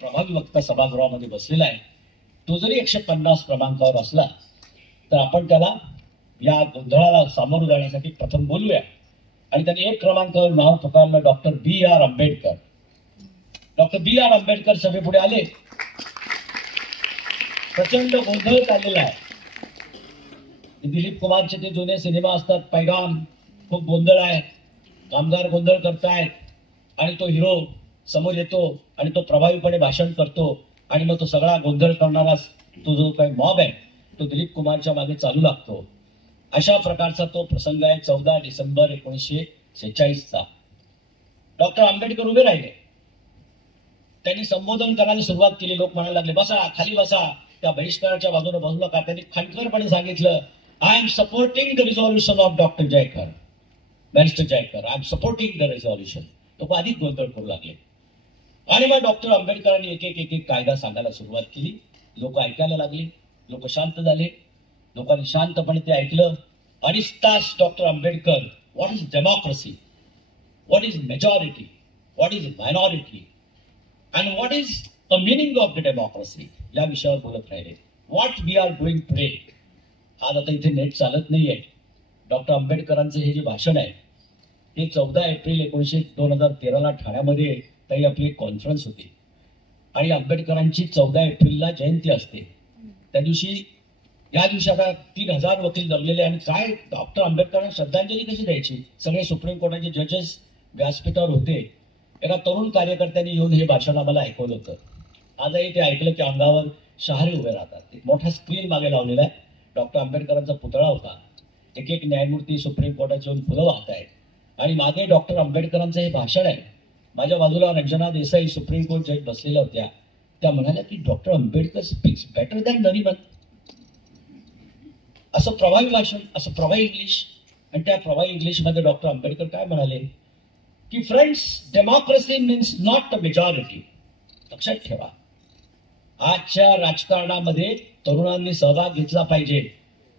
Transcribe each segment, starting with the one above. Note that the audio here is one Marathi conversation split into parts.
प्रभावी वक्ता सभागृहामध्ये बसलेला आहे, तो जरी 150 क्रमांकावर असला तर आपण त्याला या गोंधळाला सामोरं जाण्यासाठी प्रथम बोलूया. आणि त्यांनी 1 क्रमांकावर नाव पुकारलं, doctor B.R. Ambedkar. Doctor B.R. Ambedkar सभेपुढे आले. प्रचंड गोंधळ चाललेला आहे. दिलीप कुमारचे ते जुने सिनेमा असतात पैगाम, खूप गोंधळ आहे, कामगार गोंधळ करतायत आणि तो हिरो समोर येतो आणि तो प्रभावीपणे भाषण करतो आणि मग तो सगळा गोंधळ करणारा तो जो काही मॉब आहे तो दिलीप कुमारच्या मागे चालू लागतो. अशा प्रकारचा तो प्रसंग आहे. 14 डिसेंबर 1946चा. डॉक्टर आंबेडकर उभे राहिले. त्यांनी संबोधन करायला सुरुवात केली. लोक म्हणायला लागले, बसा, खाली बसा. त्या बहिष्काराच्या बाजूने बसू नका. त्यांनी खणखरपणे सांगितलं, I am supporting the resolution of doctor Jayakar, barrister Jayakar. I am supporting the resolution. तो अधिक गोंधळ करू लागले. आणि मग डॉक्टर आंबेडकरांनी एक एक कायदा सांगायला सुरुवात केली. लोक ऐकायला लागले. लोक शांत झाले. लोकांनी शांतपणे ते ऐकलं. 2.5 तास doctor Ambedkar what is democracy, what is majority, what is minority and what is the meaning of the democracy या विषयावर बोलत राहिले. What we are doing today. आज आता इथे नेट चालत नाहीये. डॉक्टर आंबेडकरांचं हे जे भाषण आहे हे 14 एप्रिल 2013ला ठाण्यामध्ये काही आपली कॉन्फरन्स होती आणि आंबेडकरांची 14 एप्रिलला जयंती असते. त्या दिवशी या दिवशी आता 3000 वकील जमलेले आणि काय डॉक्टर आंबेडकरांना श्रद्धांजली कशी द्यायची. सगळे सुप्रीम कोर्टाचे जजेस व्यासपीठावर होते. एका तरुण कार्यकर्त्यांनी येऊन हे भाषण आम्हाला ऐकवलं होतं. आजही ते ऐकलं की अंगावर शहारे उभे राहतात. एक मोठा स्क्रीन मागे लावलेला आहे. डॉक्टर आंबेडकरांचा पुतळा होता. एक न्यायमूर्ती सुप्रीम कोर्टाचे येऊन फुलं वाहत आहेत आणि मागे डॉक्टर आंबेडकरांचं हे भाषण आहे. माझ्या बाजूला रंजना देसाई सुप्रीम कोर्ट जज बसलेल्या होत्या. त्या म्हणाल्या की doctor Ambedkar speaks better than Nariman. असं प्रभावी भाषण, असं प्रभावी इंग्लिश. आणि त्या प्रभावी इंग्लिशमध्ये डॉक्टर आंबेडकर काय म्हणाले की friends, democracy means not a majority. लक्षात ठेवा, आजच्या राजकारणामध्ये तरुणांनी सहभाग घेतला पाहिजे.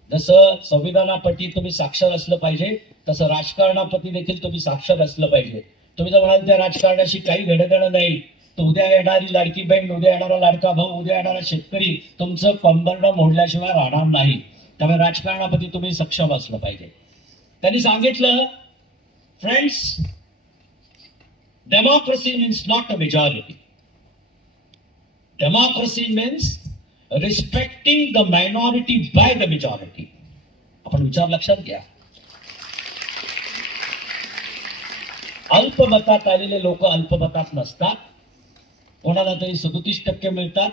जसं संविधानाप्रती तुम्ही साक्षर असलं पाहिजे तसं राजकारणाप्रती देखील तुम्ही साक्षर असलं पाहिजे. तुम्ही जर म्हणाल त्या राजकारणाशी काही घेणं देणं नाही तर उद्या येणारी लाडकी बहीण, उद्या येणारा लाडका भाऊ, उद्या येणारा शेतकरी तुमचं कंबरडं मोडल्याशिवाय राहणार नाही. त्यामुळे राजकारणाप्रती तुम्ही सक्षम असलं पाहिजे. त्यांनी सांगितलं, friends, democracy means not a majority. Democracy means respecting the minority by the majority. आपण विचार लक्षात घ्या. अल्पमतात आलेले लोक अल्पमतात नसतात. कोणाला तरी 37% मिळतात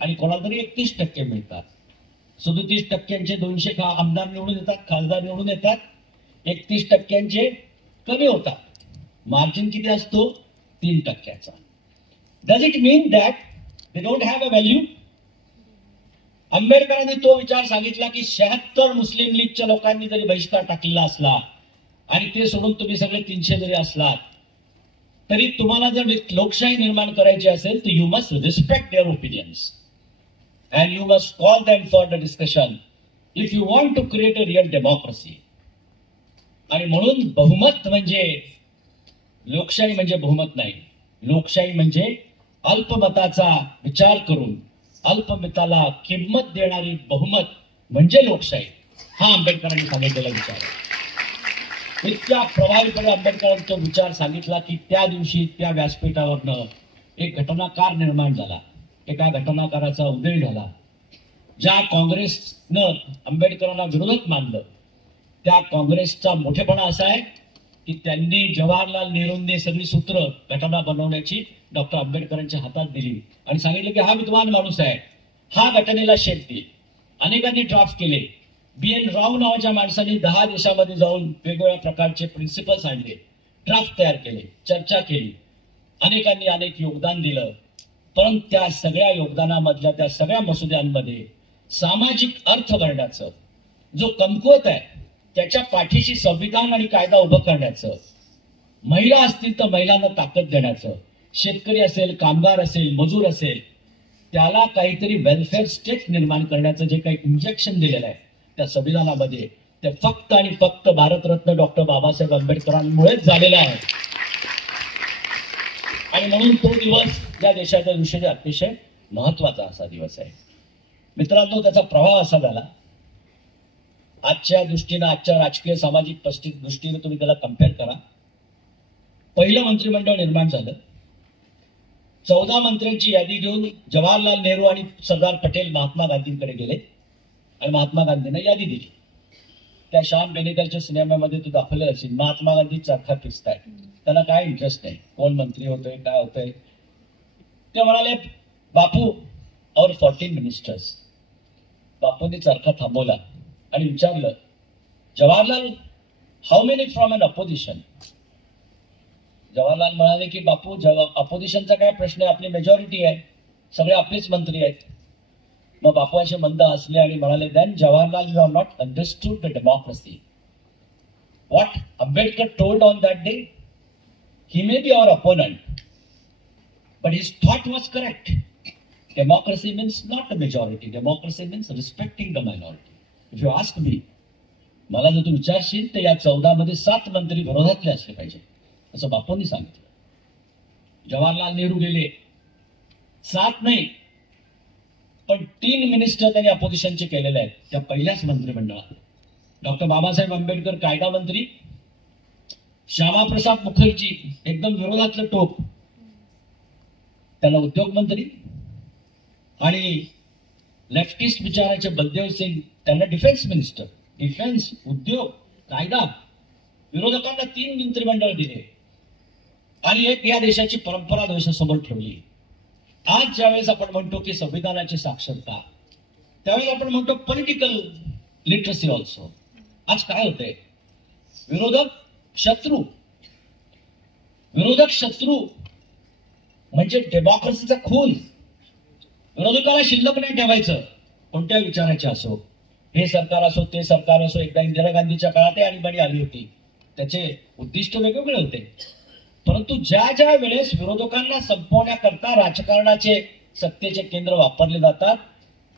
आणि कोणाला तरी 31% मिळतात. 37%चे 200 आमदार निवडून येतात, खासदार निवडून येतात. 31%चे कमी होतात. मार्जिन किती असतो? 3%चा. Does it mean that they don't have a value? आंबेडकरांनी तो विचार सांगितला की 76 मुस्लिम लीगच्या लोकांनी जरी बहिष्कार टाकलेला असला आणि ते सोडून तुम्ही सगळे 300 जरी असलात तरी तुम्हाला जर लोकशाही निर्माण करायची असेल तर you must respect their opinions and you must call them for the discussion if you want to create a real democracy. आणि म्हणून बहुमत म्हणजे लोकशाही म्हणजे बहुमत नाही. लोकशाही म्हणजे अल्पमताचा विचार करून अल्पमताला किंमत देणारी बहुमत म्हणजे लोकशाही. हा आंबेडकरांनी सांगितलेला विचार आहे. इतक्या प्रभावीपणे आंबेडकरांचा विचार सांगितला की त्या दिवशी त्या व्यासपीठावरनं एक घटनाकार निर्माण झाला. एका घटनाकाराचा उदय झाला. ज्या काँग्रेसनं आंबेडकरांना विरोधक मानलं त्या काँग्रेसचा मोठेपणा असा आहे की त्यांनी जवाहरलाल नेहरूंनी सगळी सूत्र घटना बनवण्याची डॉक्टर आंबेडकरांच्या हातात दिली आणि सांगितलं की हा विद्वान माणूस आहे, हा घटनेला शेप देईल. अनेकांनी ड्राफ्ट केले. BN राव नावाच्या माणसाने 10 देशामध्ये जाऊन वेगवेगळ्या प्रकारचे प्रिन्सिपल्स आणले, ड्राफ्ट तयार केले, चर्चा केली. अनेकांनी अनेक योगदान दिलं. परंतु त्या सगळ्या योगदानामधल्या त्या सगळ्या मसुद्यांमध्ये सामाजिक अर्थ करण्याचं जो कमकुवत आहे त्याच्या पाठीशी संविधान आणि कायदा उभं करण्याचं, महिला असतील तर महिलांना ताकद देण्याचं, शेतकरी असेल, कामगार असेल, मजूर असेल, त्याला काहीतरी वेलफेअर स्टेट निर्माण करण्याचं जे काही इंजेक्शन दिलेलं आहे त्या संविधानामध्ये ते फक्त आणि फक्त भारतरत्न डॉक्टर बाबासाहेब आंबेडकरांमुळेच झालेलं आहे. आणि म्हणून तो दिवस या देशाच्या दृष्टीने अतिशय महत्वाचा असा दिवस आहे. मित्रांनो, त्याचा प्रभाव असा झाला, आजच्या दृष्टीनं, आजच्या राजकीय सामाजिक परिस्थिती दृष्टीने तुम्ही त्याला कम्पेअर करा. पहिलं मंत्रिमंडळ निर्माण झालं, 14 मंत्र्यांची यादी घेऊन जवाहरलाल नेहरू आणि सरदार पटेल महात्मा गांधींकडे गेले आणि महात्मा गांधींना यादी दिली. त्या श्याम बेनेगलच्या सिनेमामध्ये तू दाखवलेलं असेल, महात्मा गांधी चरखा पिसताय, त्यांना काय इंटरेस्ट नाही, कोण मंत्री होतोय काय होतंय. ते म्हणाले, बापू और 14 मिनिस्टर्स. बापूंनी चरखा थांबवला आणि विचारलं, Jawaharlal, how many from an opposition. Jawaharlal म्हणाले की बापू, अपोजिशनचा काय प्रश्न आहे, आपली मेजॉरिटी आहे, सगळे आपलेच मंत्री आहेत. मग बापू असे मंद हसले आणि म्हणाले, then Jawaharlal, you have not understood the democracy. What Ambedkar told on that day, he may be our opponent, but his thought was correct. Democracy means not a majority. Democracy means respecting the minority. If you ask me, मला जर तू विचारशील तर या 14 मध्ये 7 मंत्री विरोधातले असले पाहिजे, असं बापूंनी सांगितलं. जवाहरलाल नेहरू गेले, 7 नाही पण 3 मिनिस्टर त्यांनी अपोजिशनचे केलेले आहेत त्या पहिल्याच मंत्रिमंडळात. डॉक्टर बाबासाहेब आंबेडकर कायदा मंत्री, श्यामाप्रसाद मुखर्जी एकदम विरोधातलं टोक, त्याला उद्योग मंत्री, आणि लेफ्टिस्ट विचाराचे बलदेव सिंग त्यांना डिफेन्स मिनिस्टर. डिफेन्स, उद्योग, कायदा, विरोधकांना 3 मंत्रिमंडळ दिले आणि एक या देशाची परंपरा देशासमोर ठेवली. आज ज्यावेळेस आपण म्हणतो की संविधानाची साक्षरता, त्यावेळेस आपण म्हणतो पॉलिटिकल लिटरसी ऑल्सो. आज काय होतंय, विरोधक शत्रू म्हणजे डेमोक्रेसीचा खून. विरोधकाला शिल्लक नाही ठेवायचं, कोणत्या विचाराचे असो, हे सरकार असो ते सरकार असो. एकदा इंदिरा गांधीच्या काळात आणीबाणी आली होती, त्याचे उद्दिष्ट वेगवेगळे होते, परंतु ज्या ज्या वेळेस विरोधकांना संपवण्याकरता राजकारणाचे सत्तेचे केंद्र वापरले जातात,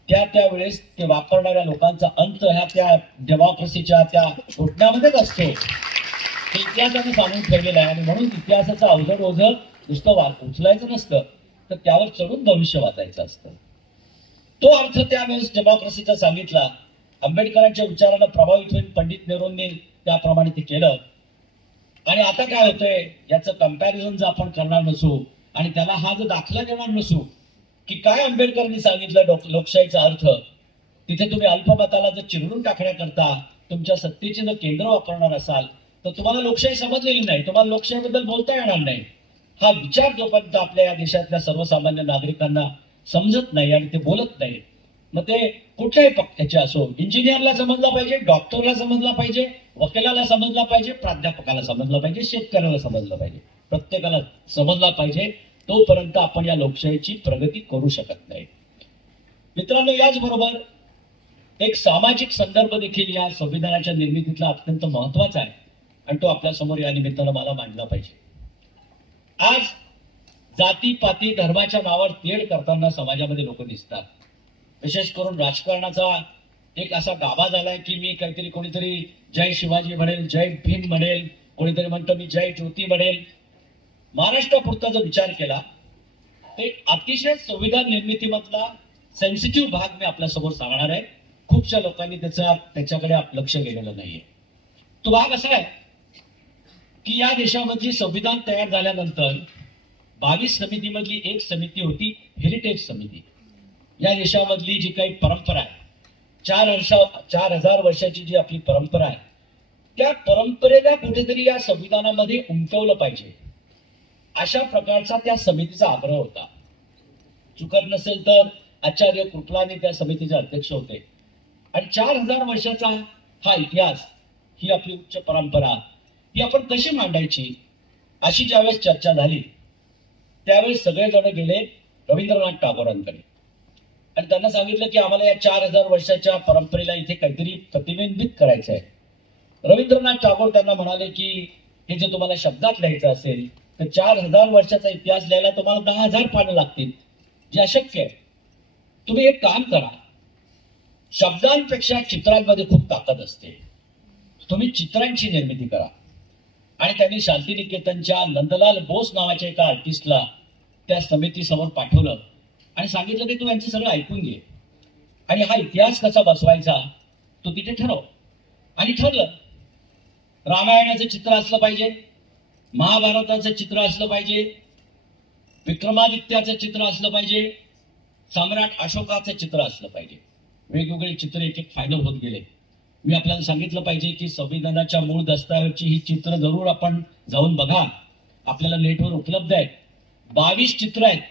त्या त्यावेळेस ते वापरणाऱ्या लोकांचा अंत ह्या त्या डेमोक्रेसीच्या त्या घटनांमध्येच असतो. हे इतिहासाने सांगून ठेवलेलं आहे आणि म्हणून इतिहासाचं अवजड ओझं नुसतं उचलायचं नसतं, तर त्यावर चढून भविष्य वाचायचं असतं. तो अर्थ त्यावेळेस डेमोक्रेसीचा सांगितला. आंबेडकरांच्या विचारानं प्रभावित होऊन पंडित नेहरूंनी त्याप्रमाणे ते केलं. आणि आता काय होतंय, याचं कम्पॅरिझन जर आपण करणार नसू आणि त्याला हा जर दाखला देणार नसू की काय आंबेडकरांनी सांगितलं लोकशाहीचा अर्थ, तिथे तुम्ही अल्पमताला जर चिरडून टाकण्याकरता तुमच्या सत्तेचे जर केंद्र वापरणार असाल तर तुम्हाला लोकशाही समजलेली नाही, तुम्हाला लोकशाहीबद्दल बोलता येणार नाही. हा विचार जोपर्यंत आपल्या या देशातल्या सर्वसामान्य नागरिकांना समजत नाही आणि ते बोलत नाही, मग ते कुठल्याही पक्षाचे असो, इंजिनियरला समजला पाहिजे, डॉक्टरला समजला पाहिजे, वकिलाला समजला पाहिजे, प्राध्यापकाला समजला पाहिजे, शेतकऱ्याला समजलं पाहिजे, प्रत्येकाला समजला पाहिजे, तोपर्यंत आपण या लोकशाहीची प्रगती करू शकत नाही. मित्रांनो, याचबरोबर एक सामाजिक संदर्भ देखील या संविधानाच्या निर्मितीतला अत्यंत महत्वाचा आहे आणि तो आपल्या समोर या निमित्तानं मला मांडला पाहिजे. आज जाती पाती धर्माच्या नावावर तेढ करताना समाजामध्ये लोक दिसतात. विशेष करून राजकारणाचा एक असा गाभा झालाय की मी काहीतरी, कोणीतरी जय शिवाजी म्हणेल, जय भीम म्हणेल, कोणीतरी म्हणतो मी जय ज्योती म्हणेल. महाराष्ट्रापुरता जर विचार केला ते अतिशय संविधान निर्मितीमधला सेन्सिटिव्ह भाग मी आपल्या समोर सांगणार आहे. खूपशा लोकांनी त्याच्याकडे लक्ष गेलेलं नाहीये. तो भाग असा आहे की या देशामधली संविधान तयार झाल्यानंतर 22 समितीमधली एक समिती होती हेरिटेज समिती. या देशामधली जी काही परंपरा आहे, 4000 वर्षाची जी आपली परंपरा आहे, त्या परंपरेला कुठेतरी या संविधानामध्ये उमटवलं पाहिजे, अशा प्रकारचा त्या समितीचा आग्रह होता. चुकत नसेल तर आचार्य कृपलानी त्या समितीचे अध्यक्ष होते. आणि 4000 वर्षाचा हा इतिहास, ही आपली उच्च परंपरा, ही आपण कशी मांडायची अशी ज्यावेळेस चर्चा झाली, त्यावेळेस सगळेजण गेले रवींद्रनाथ टागोरांकडे आणि त्यांना सांगितलं की आम्हाला या 4000 वर्षाच्या परंपरेला इथे काहीतरी प्रतिबिंबित करायचं आहे. रवींद्रनाथ टागोर त्यांना म्हणाले की हे जर तुम्हाला शब्दात लिहायचं असेल तर 4000 वर्षाचा इतिहास लिहायला तुम्हाला 10,000 पानं लागतील, जे अशक्य आहे. तुम्ही एक काम करा, शब्दांपेक्षा चित्रांमध्ये खूप ताकद असते, तुम्ही चित्रांची निर्मिती करा. आणि त्यांनी शांतिनिकेतनच्या नंदलाल बोस नावाच्या एका आर्टिस्टला त्या समितीसमोर पाठवलं आणि सांगितलं की तू यांचं सगळं ऐकून घे आणि हा इतिहास कसा बसवायचा तो तिथे ठरव. आणि ठरलं. रामायणाचं चित्र असलं पाहिजे, महाभारताचं चित्र असलं पाहिजे, विक्रमादित्याचं चित्र असलं पाहिजे, सम्राट अशोकाचं चित्र असलं पाहिजे. वेगवेगळे चित्र एक एक फायनल होत गेले. मी आपल्याला सांगितलं पाहिजे की संविधानाच्या मूळ दस्तावेजची ही चित्र जरूर आपण जाऊन बघा. आपल्याला नेटवर उपलब्ध आहेत. 22 चित्र आहेत.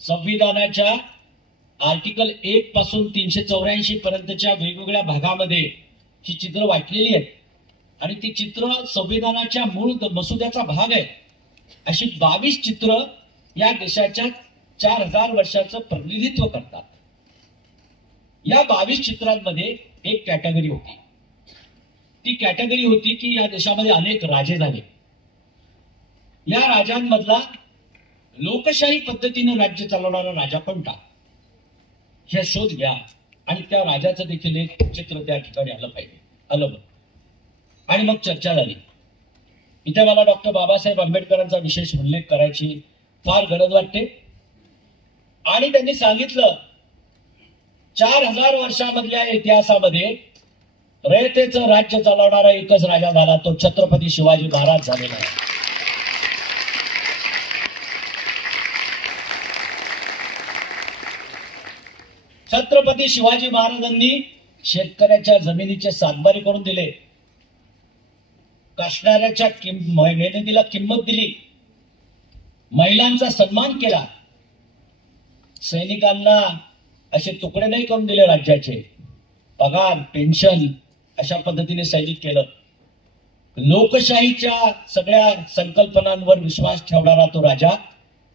संविधानाच्या आर्टिकल 1 पासून 384 पर्यंतच्या वेगवेगळ्या भागामध्ये ही चित्र वाटलेली आहेत आणि ती चित्र संविधानाच्या मूळ मसुद्याचा भाग आहे. अशी 22 चित्र या देशाच्या 4000 वर्षाचं प्रतिनिधित्व करतात. या 22 चित्रांमध्ये एक कॅटेगरी होती. ती कॅटेगरी होती की या देशामध्ये अनेक राजे झाले. या राजांमधला लोकशाही पद्धतीने राज्य चालवणारा राजा कोणता हे शोध घ्या आणि त्या राजाचं देखील एक चित्र त्या ठिकाणी आलं पाहिजे. आलं आणि मग चर्चा झाली. इथे मला डॉक्टर बाबासाहेब आंबेडकरांचा विशेष उल्लेख करायची फार गरज वाटते. आणि त्यांनी सांगितलं 4000 वर्षामधल्या इतिहासामध्ये रयतेचं राज्य चालवणारा एकच राजा झाला, तो छत्रपती शिवाजी महाराज झालेला आहे. छत्रपती शिवाजी महाराजांनी शेतकऱ्याच्या जमिनीचे सातबारी करून दिले, काश्णाऱ्याच्या मेहनतीला किंमत दिली, महिलांचा सन्मान केला, सैनिकांना असे तुकडे नाही करून दिले राज्याचे, पगार पेन्शन अशा पद्धतीने सैनिक केलं. लोकशाहीच्या सगळ्या संकल्पनांवर विश्वास ठेवणारा तो राजा,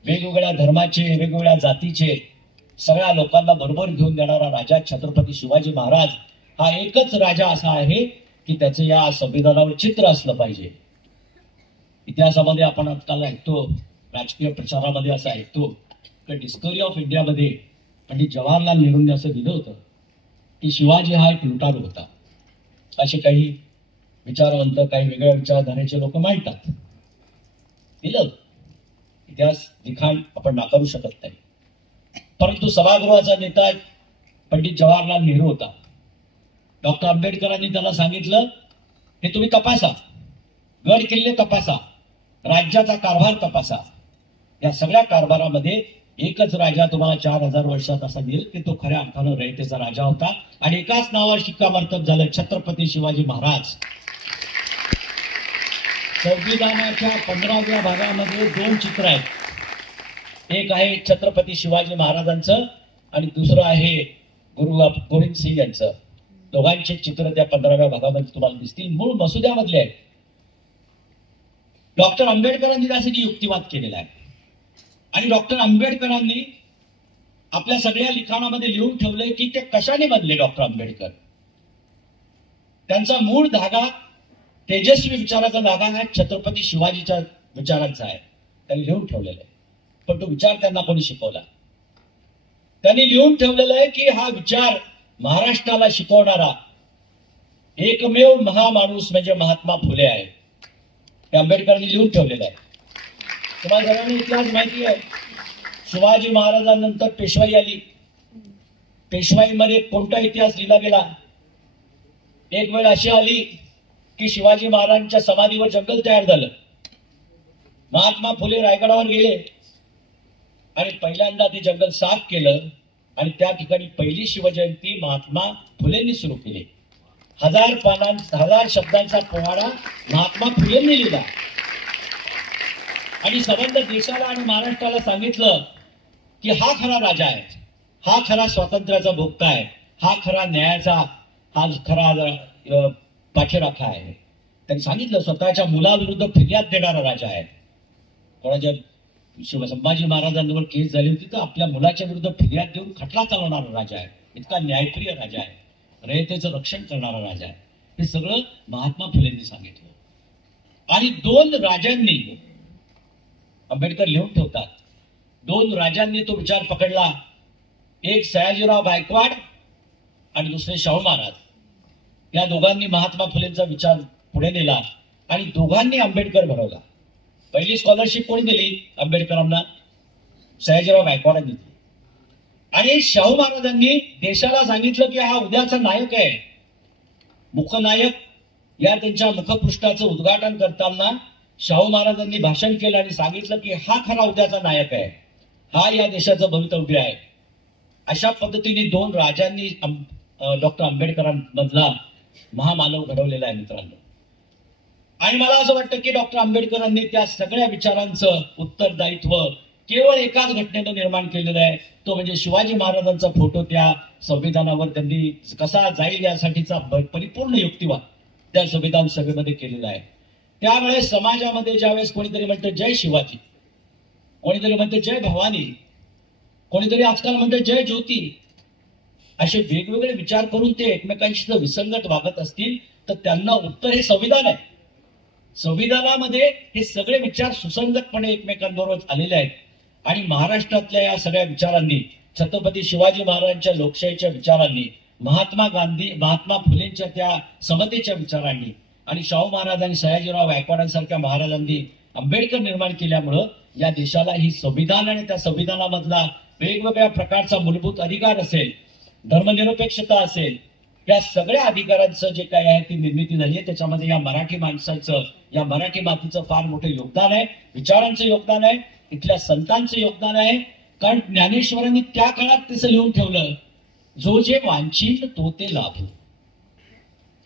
वेगवेगळ्या धर्माचे वेगवेगळ्या जातीचे सगळ्या लोकांना बरोबर घेऊन देणारा राजा छत्रपती शिवाजी महाराज हा एकच राजा असा आहे की त्याचं या संविधानावर चित्र असलं पाहिजे. इतिहासामध्ये आपण आजकाल ऐकतो, राजकीय प्रचारामध्ये असं ऐकतो की डिस्कवरी ऑफ इंडियामध्ये पंडित जवाहरलाल नेहरूंनी असं दिलं होतं की शिवाजी हा एक लुटारू होता. असे काही विचारवंत, काही वेगळ्या विचारधारेचे लोक मांडतात. दिलं इतिहास लिखाण आपण नाकारू शकत नाही. परंतु सभागृहाचा नेता पंडित जवाहरलाल नेहरू होता. डॉक्टर आंबेडकरांनी त्याला सांगितलं हे तुम्ही तपासा, गड किल्ले तपासा, राज्याचा कारभार तपासा. या सगळ्या कारभारामध्ये एकच राजा तुम्हाला 4000 वर्षात असा मिळेल की तो खऱ्या अर्थानं रयतेचा राजा होता आणि एकाच नावावर शिक्कामोर्तब झालं, छत्रपती शिवाजी महाराज. संविधानाच्या 15व्या भागामध्ये 2 चित्र आहेत. एक आहे छत्रपती शिवाजी महाराजांचं आणि दुसरं आहे गुरु गोविंद सिंह यांचं. दोघांचे चित्र त्या 15व्या भागामध्ये तुम्हाला दिसतील. मूळ मसुद्यामधले आहेत. डॉक्टर आंबेडकरांनी त्यासाठी युक्तिवाद केलेला आहे आणि डॉक्टर आंबेडकरांनी आपल्या सगळ्या लिखाणामध्ये लिहून ठेवलंय की ते कशाने बनले. डॉक्टर आंबेडकर त्यांचा मूळ धागा, तेजस्वी विचाराचा धागा हा छत्रपती शिवाजीच्या विचारांचा आहे. त्यांनी लिहून ठेवलेला आहे. पण तो विचार त्यांना कोणी शिकवला? त्यांनी लिहून ठेवलेला आहे की हा विचार महाराष्ट्राला शिकवणारा एकमेव महामाणूस म्हणजे महात्मा फुले आहे. ते आंबेडकरांनी लिहून ठेवलेलं आहे. तुम्हाला सगळ्यांना इतिहास माहिती आहे. शिवाजी महाराजांनंतर पेशवाई आली. पेशवाईमध्ये कोणता इतिहास लिहिला गेला? एक वेळ अशी आली की शिवाजी महाराजांच्या समाधीवर जंगल तयार झालं. महात्मा फुले रायगडावर गेले आणि पहिल्यांदा ते जंगल साफ केलं आणि त्या ठिकाणी पहिली शिवजयंती महात्मा फुलेंनी सुरू केली. 1000 शब्दांचा पोवाडा महात्मा फुलेंनी लिहिला आणि संबंध देशाला आणि महाराष्ट्राला सांगितलं की हा खरा राजा आहे, हा खरा स्वातंत्र्याचा भोक्ता आहे, हा खरा न्यायाचा, हा खरा पाठीराखा आहे. त्यांनी सांगितलं स्वतःच्या मुलाविरुद्ध फिर्याद देणारा राजा आहे. कोणाच्या संभाजी महाराजांवर केस झाली होती तर आपल्या मुलाच्या विरुद्ध फिर्याद देऊन खटला चालवणारा राजा आहे. इतका न्यायप्रिय राजा आहे. रयतेचं रक्षण करणारा राजा आहे. हे सगळं महात्मा फुलेंनी सांगितलं. आणि 2 राजांनी, आंबेडकर लिहून ठेवतात, 2 राजांनी तो विचार पकडला. एक सयाजीराव गायकवाड आणि दुसरे शाहू महाराज. या दोघांनी महात्मा फुलेंचा विचार पुढे नेला आणि दोघांनी आंबेडकर घडवला. पहिली स्कॉलरशिप कोणी दिली आंबेडकरांना? सयाजीराव गायकवाडांनी दिली. आणि शाहू महाराजांनी देशाला सांगितलं की हा उद्याचा नायक आहे. मुखनायक या त्यांच्या मुखपृष्ठाचं उद्घाटन करताना शाहू महाराजांनी भाषण केलं आणि सांगितलं की हा खरा उद्याचा नायक आहे, हा या देशाचं भवितव्य आहे. अशा पद्धतीने दोन राजांनी डॉक्टर आंबेडकरांमधला महामानव घडवलेला आहे मित्रांनो. आणि मला असं वाटतं की डॉक्टर आंबेडकरांनी त्या सगळ्या विचारांचं उत्तरदायित्व केवळ एकाच घटनेनं निर्माण केलेलं आहे, तो म्हणजे शिवाजी महाराजांचा फोटो त्या संविधानावर त्यांनी कसा जाईल यासाठीचा परिपूर्ण युक्तिवाद त्या संविधान सभेमध्ये केलेला आहे. त्यामुळे समाजामध्ये ज्यावेळेस कोणीतरी म्हणतं जय शिवाजी, कोणीतरी म्हणतं जय भवानी, कोणीतरी आजकाल म्हणतं जय ज्योती, असे वेगवेगळे विचार करून ते एकमेकांशी जर विसंगत वागत असतील तर त्यांना उत्तर हे संविधान आहे. संविधानामध्ये हे सगळे विचार सुसंगतपणे एकमेकांबरोबर आलेले आहेत. आणि महाराष्ट्रातल्या या सगळ्या विचारांनी, छत्रपती शिवाजी महाराजांच्या लोकशाहीच्या विचारांनी, महात्मा फुलेंच्या त्या समतेच्या विचारांनी आणि शाहू महाराज आणि सयाजीराव गायकवाडांसारख्या महाराजांनी आंबेडकर निर्माण केल्यामुळं या देशाला ही संविधान आणि त्या संविधानामधला वेगवेगळ्या प्रकारचा मूलभूत अधिकार असेल, धर्मनिरपेक्षता असेल, या सगळ्या अधिकारांचं जे काय आहे ती निर्मिती झाली आहे. त्याच्यामध्ये या मराठी माणसाचं, या मराठी मातीचं फार मोठं योगदान आहे, विचारांचं योगदान आहे, इथल्या संतांचं योगदान आहे. कारण ज्ञानेश्वरांनी त्या काळात तसं लिहून ठेवलं, जो जे वांछील तो ते लाभो.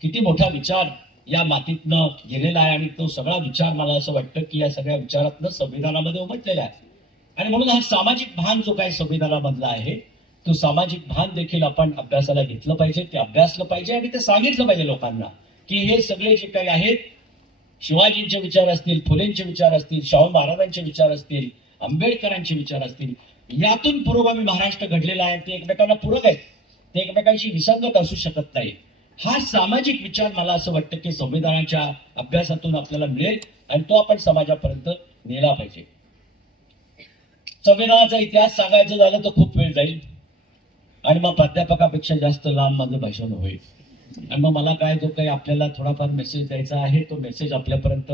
किती मोठा विचार या मातीतनं गेलेला आहे आणि तो सगळा विचार मला असं वाटतं की या सगळ्या विचारातनं संविधानामध्ये उमटलेला आहे. आणि म्हणून हा सामाजिक भान जो काही संविधानामधला आहे तो सामाजिक भान देखील आपण अभ्यासाला घेतलं पाहिजे, ते अभ्यासलं पाहिजे आणि ते सांगितलं पाहिजे लोकांना की हे सगळे जे काही आहेत, शिवाजींचे विचार असतील, फुलेंचे विचार असतील, शाहू महाराजांचे विचार असतील, आंबेडकरांचे विचार असतील, यातून पुरोगामी महाराष्ट्र घडलेला आहे. ते एकमेकांना पूरक आहेत, ते एकमेकांशी विसंगत असू शकत नाही. हा सामाजिक विचार मला असं वाटतं की संविधानाच्या अभ्यासातून आपल्याला मिळेल आणि तो आपण समाजापर्यंत नेला पाहिजे. संविधानाचा इतिहास सांगायचं झालं तर खूप वेळ जाईल आणि मग प्राध्यापकापेक्षा जास्त लांब माझं भाषण होईल. आणि मग मला काय जो काही आपल्याला थोडाफार मेसेज द्यायचा आहे तो मेसेज आपल्यापर्यंत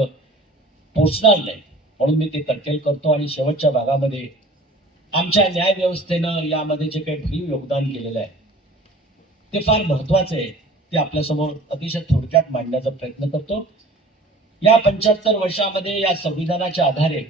पोहोचणार नाही, म्हणून मी ते कर्तव्य करतो. आणि शेवटच्या भागामध्ये आमच्या न्याय व्यवस्थेनं यामध्ये जे काही भरीव योगदान केलेलं आहे ते फार महत्वाचं आहे, ते आपल्यासमोर अतिशय थोडक्यात मांडण्याचा प्रयत्न करतो. या 75 वर्षामध्ये या संविधानाच्या आधारे